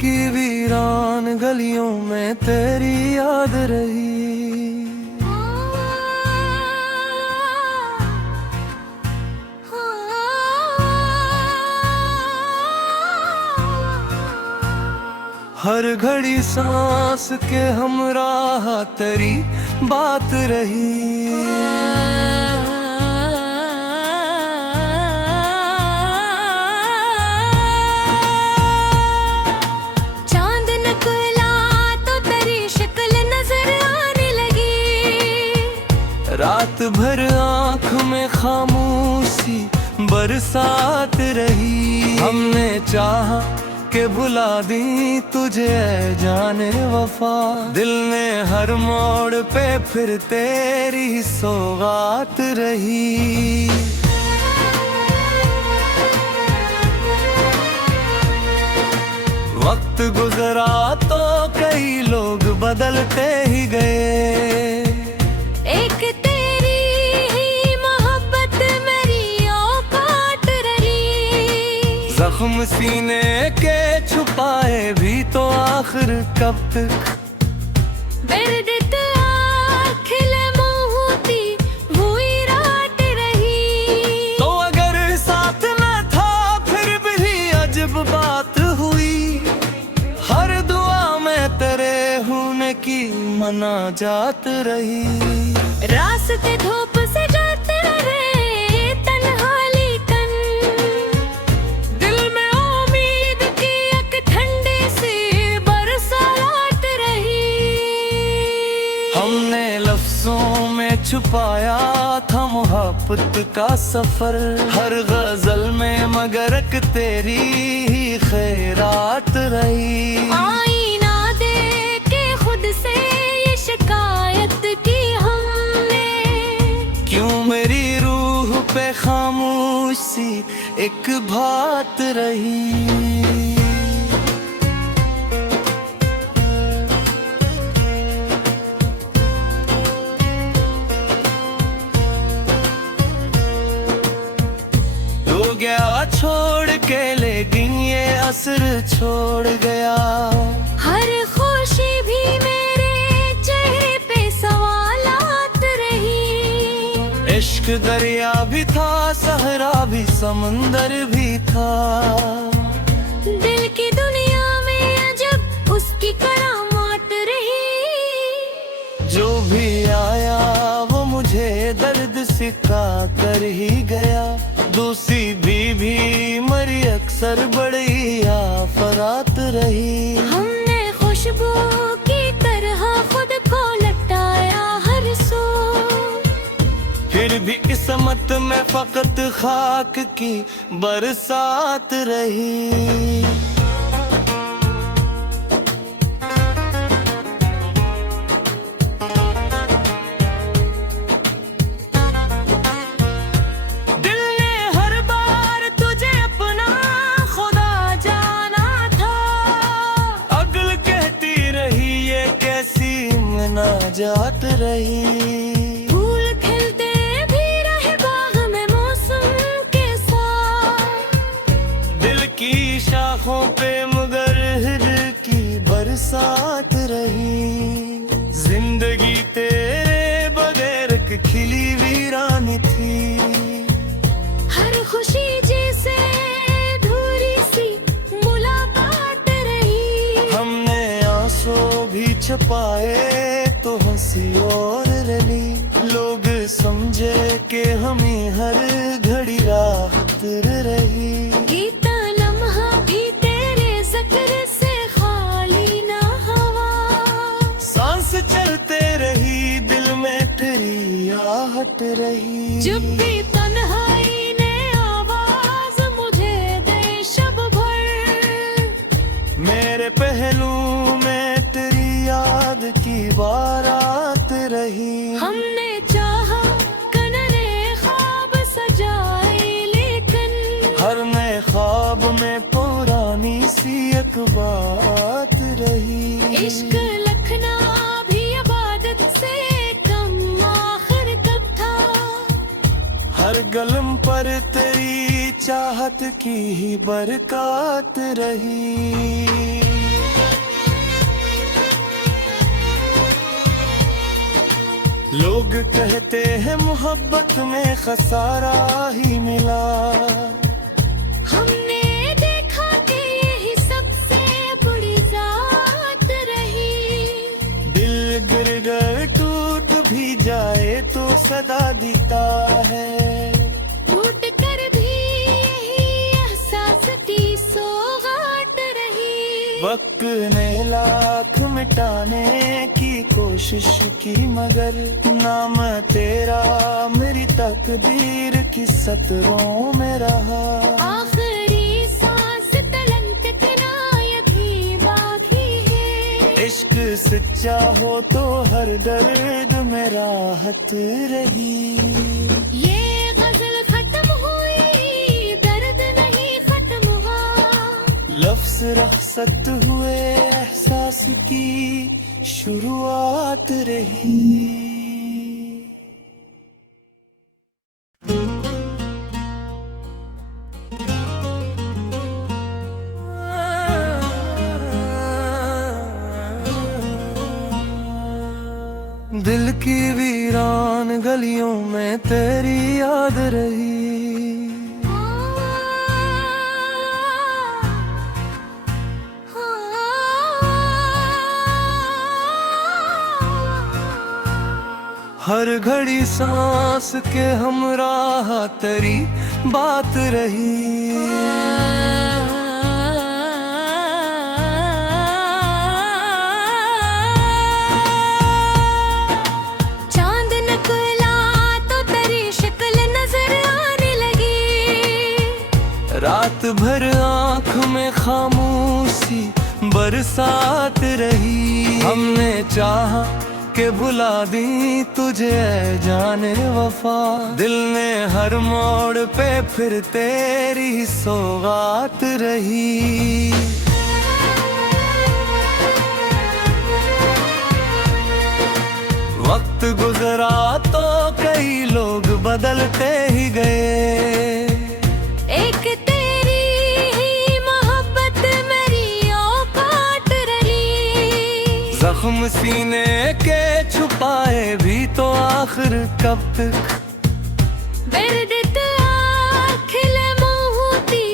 की वीरान गलियों में तेरी याद रही। हर घड़ी सांस के हमराह तेरी बात रही। चांद निकला तो तेरी शक्ल नजर आने लगी। रात भर आँख में खामोशी बरसात रही। हमने चाहा के बुला दी तुझे जाने वफा। दिल में हर मोड़ पे फिर तेरी सौगात रही। वक्त गुजरा तो कई लोग बदलते ही गए। एक तेरी ही मोहब्बत मेरी औकात रही। जख्म सीने के छुपाए भी तो आखिर कब तक। बिरदत आँखें मोहती हुई रात रही। तो अगर साथ न था फिर भी अजब बात हुई। हर दुआ में तेरे होने की मनाजात रही। रास्ते धूप से जाते रहे तन्हा लेकिन दिल में उम्मीद की एक ठंडी सी बरसात रही। हमने लफ्जों में छुपाया था मोहब्बत का सफर। हर गजल में मगर एक तेरी ही खैरात रही। आईना देख के खुद से ये शिकायत की हमने। क्यों मेरी रूह पे खामोशी एक बात रही। तो गया छोड़ के लेकिन ये असर छोड़ गया। हर खुशी भी मेरे चेहरे पे सवालात रही। इश्क दरिया भी था सहरा भी समंदर भी था। दिल की दुनिया में अजब उसकी करामात रही। जो भी आया वो मुझे दर्द सिखा कर ही गया। दूसरी भी मरी अक्सर बड़ी आफरात रही। हमने खुशबू की तरह खुद को लटाया हर सू। फिर भी किस्मत में फकत खाक की बरसात रही। दिल ने हर बार तुझे अपना खुदा जाना था। अगल कहती रही ये कैसी मुनाजात रही। फूल खिलते भी रहे बाग में मौसम के साथ। दिल की शाखों पे मगर हिर की बरसात रही। जिंदगी तेरे बगैर एक खिली वीरान थी। हर खुशी जैसे अधूरी सी मुलाकात रही। हमने आंसू भी छुपाए तो हंसी और रली। लोग समझे कि हमें हर घड़ी राहत रही। बीता लम्हा भी तेरे जिक्र से खाली ना हुआ। सांस चलते रही दिल में तेरी आहट रही। जब भी तन्हाई ने आवाज मुझे दे शब भर। मेरे पहलू में तेरी याद की बारात रही। हमने चाहा कनरे ख्वाब सजाए लेकिन हर नए ख्वाब में पुरानी सी एक बात रही। इश्क लखना भी इबादत से कम आखिर कब था। हर गलम पर तेरी चाहत की ही बरकत रही। लोग कहते हैं मोहब्बत में खसारा ही मिला, हमने देखा कि यही सबसे बुरी जात रही। दिल गिर गए टूट भी जाए तो सदा देता है, टूट कर भी यही एहसास की सौगात रही। वक्त ने लाख मिटाने की कोशिश की मगर नाम तेरा मेरी तकदीर की सतरों में रहा। आखिरी सांस तलक कितना यकीन बाकी है, इश्क सच्चा हो तो हर दर्द में राहत रही। ये गजल खत्म हुई दर्द नहीं खत्म हुआ, लफ्ज रखसत हुए एहसास की शुरुआत रही। दिल की वीरान गलियों में तेरी याद रही, हर घड़ी सांस के हमराह तेरी बात रही। चांद निकला तो तेरी शक्ल नजर आने लगी, रात भर आँख में खामोशी बरसात रही। हमने चाहा के भुला दी तुझे ऐ जाने वफा, दिल ने हर मोड़ पे फिर तेरी सौगात रही। वक्त गुजरा तो कई लोग बदलते ही गए, एक तेरी ही मोहब्बत मेरी औकात रही। जख्म सीने के छुपाए भी तो आखिर कब तक, बिरदत आँखिल मोहती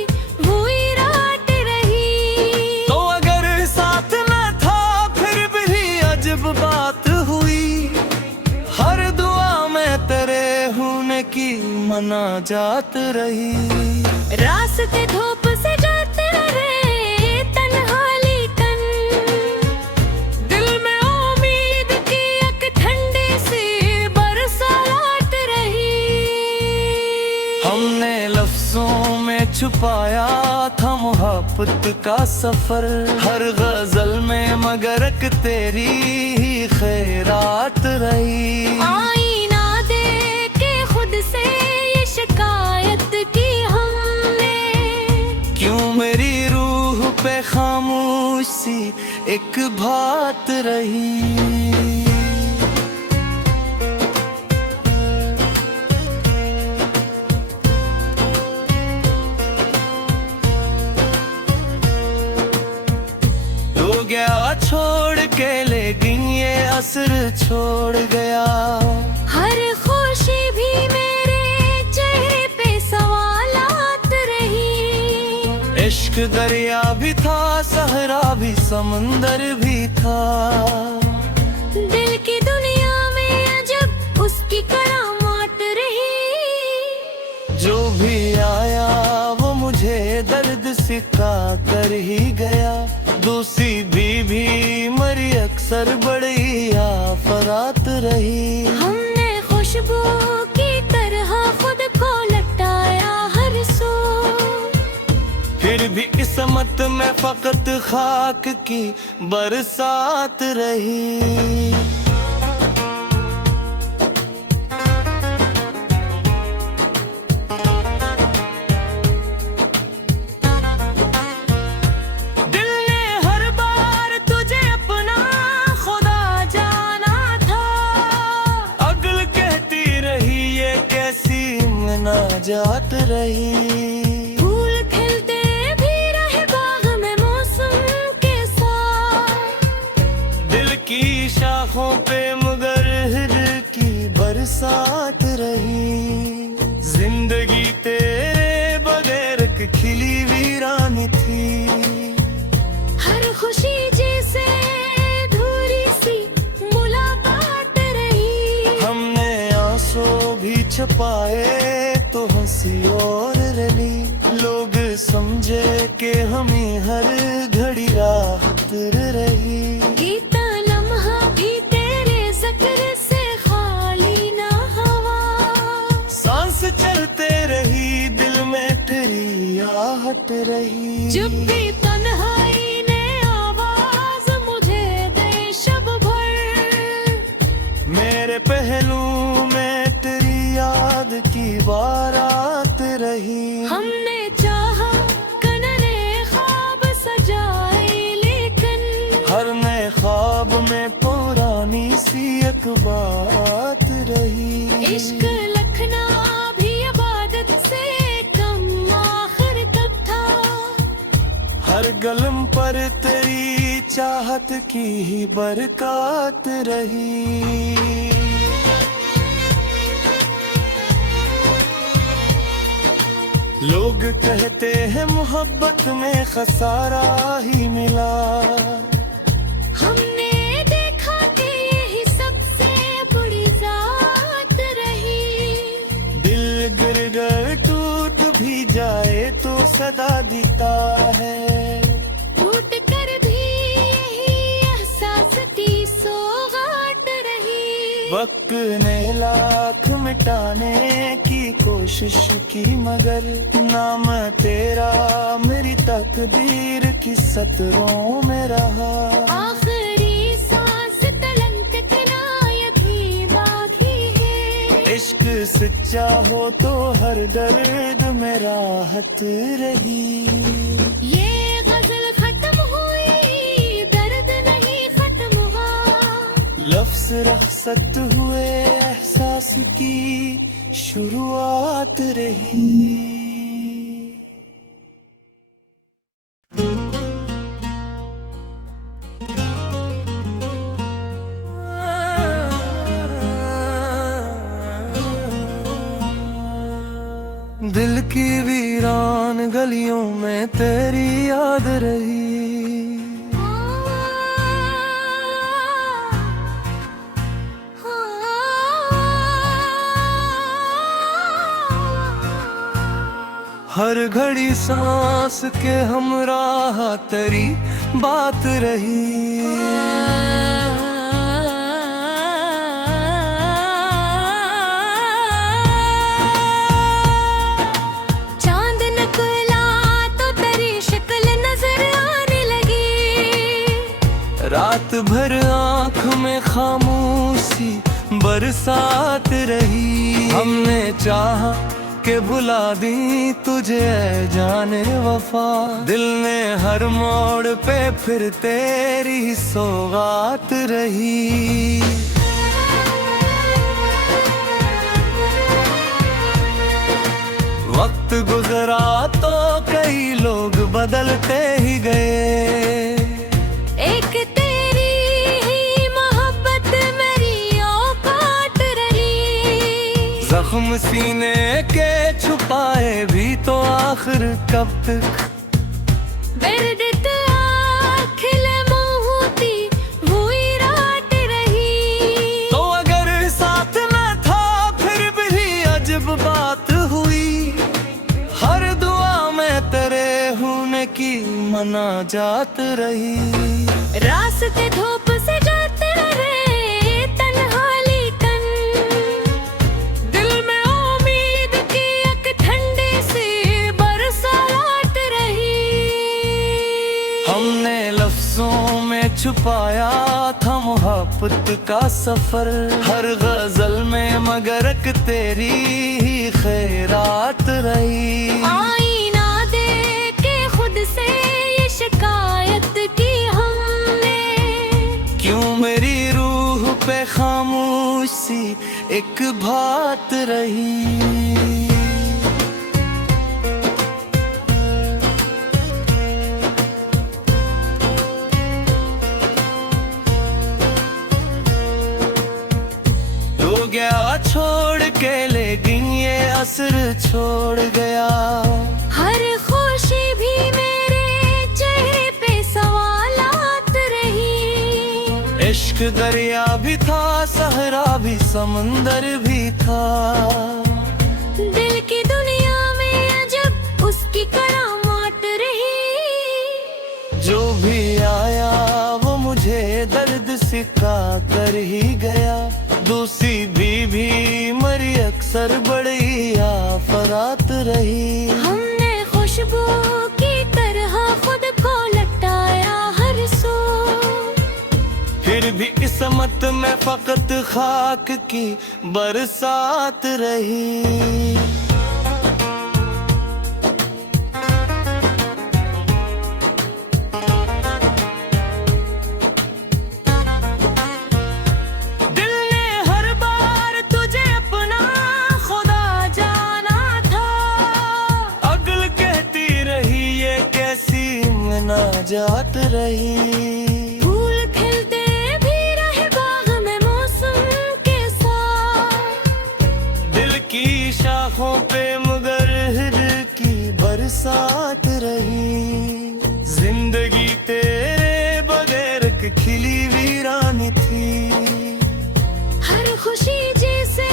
हुई रात रही। तो अगर साथ न था फिर भी अजब बात हुई, हर दुआ में तेरे होने की मनाजात रही। रास्ते धूप से जाते रहे तन्हा लेकिन, दिल में उम्मीद की एक ठंडी सी बरसात रही। हमने लफ्जों में छुपाया था मोहब्बत का सफर, हर गजल में मगर एक तेरी ही खैरात रही। आईना देख के खुद से ये शिकायत की हमने, क्यों मेरी रूह पे खामोशी एक बात रही। तो गया छोड़ के लेकिन ये असर छोड़ गया, हर खुशी भी मेरे चेहरे पे सवालात रही। इश्क दरिया भी था सहरा भी समंदर भी था, दिल की दुनिया में अजब उसकी करामात रही। जो भी आया वो मुझे दर्द सिखा कर ही गया, दूसरी भी मरी अक्सर बड़ी आफरात रही। हमने खुशबू की तरह खुद को लटाया हर सो, फिर भी किस्मत में फकत खाक की बरसात रही। दिल ने हर बार तुझे अपना खुदा जाना था, अगल कहती रही ये कैसी मुनाजात रही। फूल खिलते भी रहे बाग में मौसम के साथ, आँखों पे मगर की बरसात रही। जिंदगी तेरे बगैर एक खिली वीरान थी। हर खुशी जैसे अधूरी सी मुलाकात रही। हमने आंसू भी छुपाए तो हंसी और रली। लोग समझे कि हमें हर घड़ी राहत रही। गीता लम्हा भी तेरे जिक्र से खाली ना हवा। सांस चलते रही, दिल में तेरी आहट रही। जब भी तन्हाई ने आवाज मुझे दे शब भर। मेरे पहलू में तेरी याद की बारात रही। हमने चाहा कनने ख्वाब सजाए लेकिन हर नए ख्वाब में पुरानी सी एक बात रही। इश्क लखना भी इबादत से कम आखिर कब था। हर गलम पर तेरी चाहत की ही बरकत रही। लोग कहते हैं मोहब्बत में खसारा ही मिला। हमने देखा कि यही सबसे बुरी जात रही। दिल गिर कर टूट भी जाए तो सदा देता है। टूट कर भी यही एहसास की सौगात रही। वक्त ने लाख मिटाने की कोशिश की मगर नाम तेरा मेरी तकदीर की सतरों में रहा। आखिरी सांस तलक किनायत ही बाकी है। इश्क सच्चा हो तो हर दर्द में राहत रही। ये गजल खत्म हुई, दर्द नहीं खत्म हुआ। लफ्ज रखसत हुए, एहसास की शुरुआत रही। दिल की वीरान गलियों में तेरी याद रही। हर घड़ी सांस के हमराह तेरी बात रही। चांद निकला तो तेरी शक्ल नजर आने लगी। रात भर आँख में खामोशी बरसात रही। हमने चाहा के भुला दी तुझे ऐ जाने वफा। दिल ने हर मोड़ पे फिर तेरी सौगात रही। वक्त गुजरा तो कई लोग बदलते ही गए। एक तेरी ही मोहब्बत मेरी औकात रही। जख्म सीने के छुपाए भी तो आखिर कब तक। बिरदत आँखें मोहती हुई रात रही। तो अगर साथ न था फिर भी अजब बात हुई। हर दुआ में तेरे होने की मनाजात रही। रास्ते धूप से जाते रहे तन्हा लेकिन दिल में उम्मीद की एक ठंडी सी बरसात रही। हमने लफ्जों में छुपाया था मोहब्बत का सफर। हर गजल में मगर एक तेरी ही खैरात रही। आईना दे के खुद से ये शिकायत की हमने। क्यों मेरी रूह पे खामोशी एक बात रही। गया छोड़ के, लेकिन ये असर छोड़ गया। हर खुशी भी मेरे चेहरे पे सवालात रही। इश्क दरिया भी था, सहरा भी, समंदर भी था। दिल की दुनिया में अजब उसकी करामात रही। जो भी आया वो मुझे दर्द सिखा कर ही गया। दूसरी भी मरी अक्सर बड़ी आफरात रही। हमने खुशबू की तरह खुद को लटाया हर सू। फिर भी किस्मत में फकत खाक की बरसात रही। दिल ने हर बार तुझे अपना खुदा जाना था। अगल कहती रही ये कैसी मुनाजात रही। फूल खिलते भी रहे बाग में मौसम के साथ। दिल की शाखों पे मगर हिर की बरसात रही। जिंदगी तेरे बगैर एक खिली वीरानी थी। हर खुशी जैसे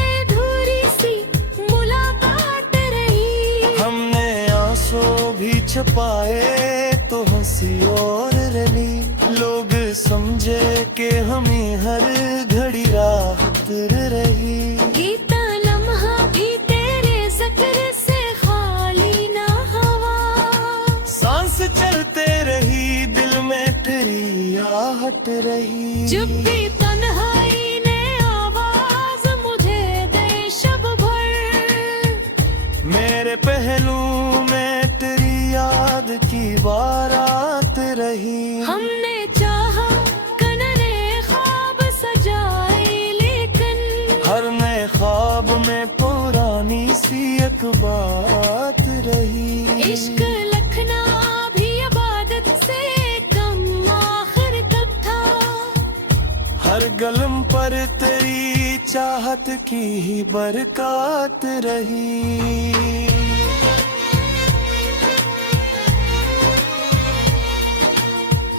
अधूरी सी मुलाकात रही। हमने आंसू भी छुपाए तो हंसी और रली। लोग समझे कि हमें हर घड़ी राहत रही। गीता लम्हा भी तेरे जिक्र से खाली ना हवा। सांस चलते रही, दिल में तेरी आहट रही। जब भी तन्हाई ने आवाज मुझे दे शब भर। मेरे पहलू में तेरी याद की बारात रही। हमने चाहा कनरे ख्वाब सजाए, लेकिन हर नए ख्वाब में पुरानी सी एक बात रही। इश्क लखना भी इबादत से कम आखिर कब था। हर गलम पर तेरी चाहत की ही बरकत रही।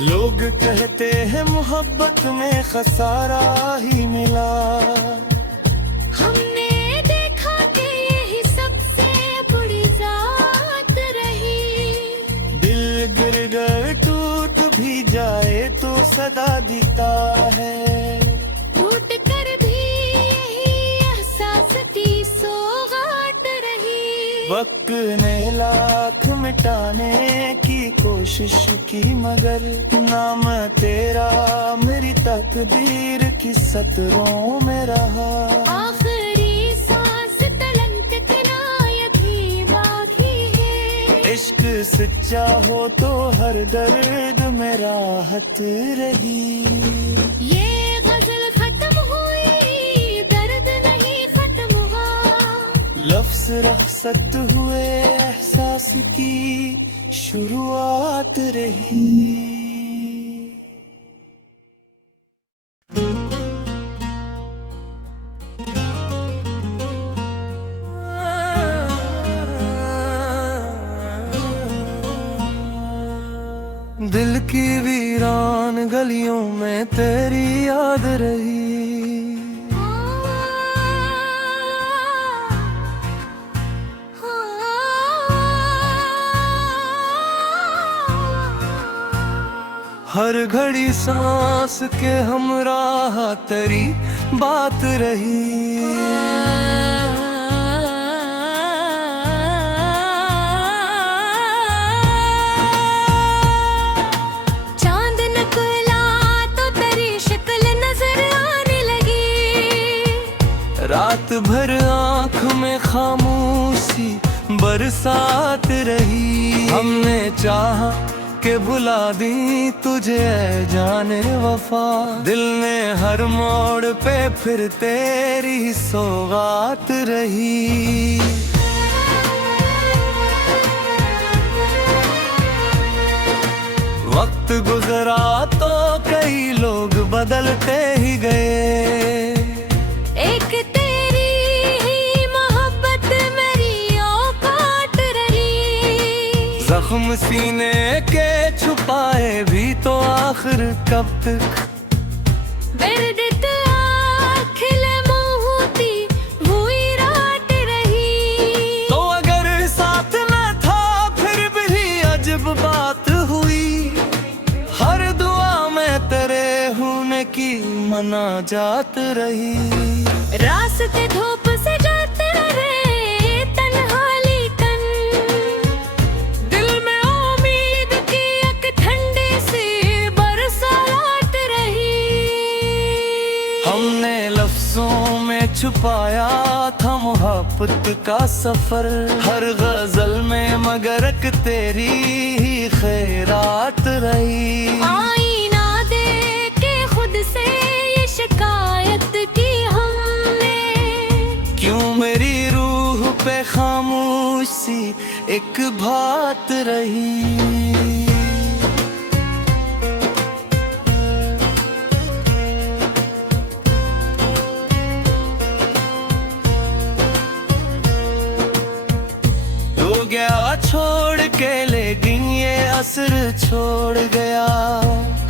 लोग कहते हैं मोहब्बत में खसारा ही मिला। हमने देखा कि यही सबसे बुरी जात रही। दिल गिर गए टूट भी जाए तो सदा देता है। टूट कर भी यही एहसास की सौगात रही। वक्त ने लाख मिटाने की कोशिश की, मगर नाम तेरा मेरी तकदीर की सतरों में रहा। आखिरी सांस तलक किनायत ही बाकी है। इश्क सच्चा हो तो हर दर्द में राहत रही। ये गजल खत्म हुई, दर्द नहीं खत्म हुआ। लफ्ज रखसत हुए, एहसास की शुरुआत रही। दिल की वीरान गलियों में तेरी याद रही। हर घड़ी सांस के हमराह तेरी बात रही। चांद निकला तो तेरी शक्ल नजर आने लगी। रात भर आँख में खामोशी बरसात रही। हमने चाहा के बुला दी तुझे ऐ जाने वफा। दिल ने हर मोड़ पे फिर तेरी सौगात रही। वक्त गुजरा तो कई लोग बदलते ही गए। एक गम सीने के छुपाए भी तो आखिर कब तक बिरडित आँखिले मोहती हुई रात रही। तो अगर साथ न था फिर भी अजब बात हुई। हर दुआ में तेरे होने की मना जात रही। रास्ते धूप से जाते रहे तन्हाली तन, दिल में उम्मीद की एक ठंडी सी बरसात रही। हमने लफ्जों में छुपाया था मोहब्बत का सफर, हर गजल में मगर एक तेरी ही खैरात रही। आईना देख के खुद से ये शिकायत की हमने, क्यों मेरी रूह पे खामोशी एक बात रही। तो गया छोड़ के लेकिन ये असर छोड़ गया।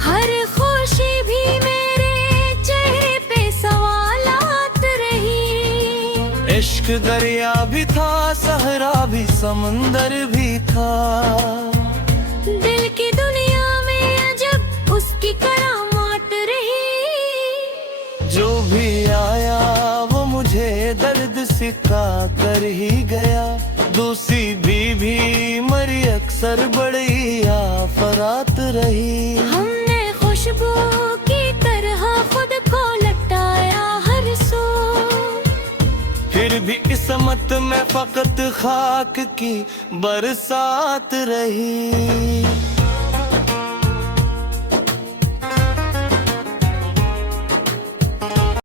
हर खुशी भी मेरे चेहरे पे सवालात रही। इश्क दरिया भी था, सहरा भी, समंदर भी था। दिल की दुनिया में अजब उसकी करामात रही। जो भी आया वो मुझे दर्द सिखा कर ही गया। दूसरी बीवी मरी अक्सर बड़ी आफरात रही। हमने खुशबू की तरह खुद को लटाया हर सो, फिर भी किस्मत में फकत खाक की बरसात रही।